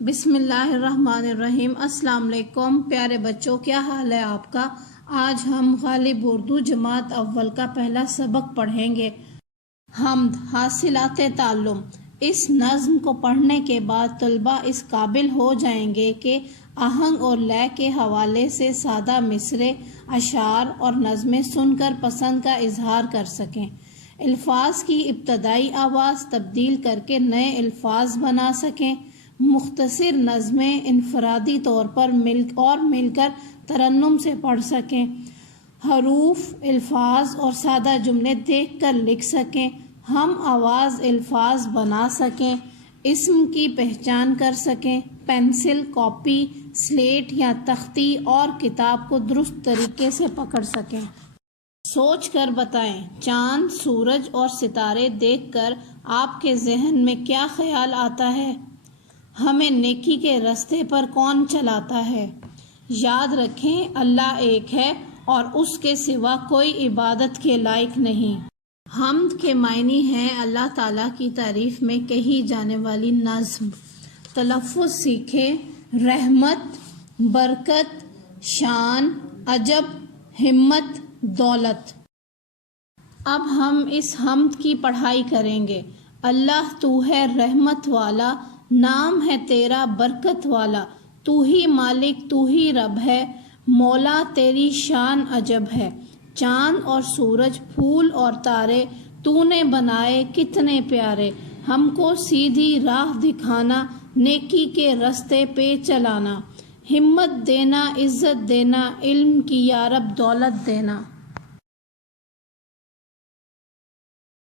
بسم اللہ الرحمن الرحیم۔ السلام علیکم پیارے بچوں، کیا حال ہے آپ کا؟ آج ہم غالب اردو جماعت اول کا پہلا سبق پڑھیں گے، حمد حاصلات تعلم۔ اس نظم کو پڑھنے کے بعد طلبہ اس قابل ہو جائیں گے کہ آہنگ اور لے کے حوالے سے سادہ مصرعے، اشعار اور نظمیں سن کر پسند کا اظہار کر سکیں، الفاظ کی ابتدائی آواز تبدیل کر کے نئے الفاظ بنا سکیں، مختصر نظمیں انفرادی طور پر مل کر ترنم سے پڑھ سکیں، حروف، الفاظ اور سادہ جملے دیکھ کر لکھ سکیں، ہم آواز الفاظ بنا سکیں، اسم کی پہچان کر سکیں، پینسل، کاپی، سلیٹ یا تختی اور کتاب کو درست طریقے سے پکڑ سکیں۔ سوچ کر بتائیں، چاند، سورج اور ستارے دیکھ کر آپ کے ذہن میں کیا خیال آتا ہے؟ ہمیں نیکی کے راستے پر کون چلاتا ہے؟ یاد رکھیں، اللہ ایک ہے اور اس کے سوا کوئی عبادت کے لائق نہیں۔ حمد کے معنی ہیں اللہ تعالیٰ کی تعریف میں کہی جانے والی نظم۔ تلفظ سیکھیں، رحمت، برکت، شان، عجب، ہمت، دولت۔ اب ہم اس حمد کی پڑھائی کریں گے۔ اللہ تو ہے رحمت والا، نام ہے تیرا برکت والا، تو ہی مالک تو ہی رب ہے، مولا تیری شان عجب ہے، چاند اور سورج، پھول اور تارے تو نے بنائے کتنے پیارے، ہم کو سیدھی راہ دکھانا، نیکی کے راستے پہ چلانا، ہمت دینا، عزت دینا، علم کی یا رب دولت دینا۔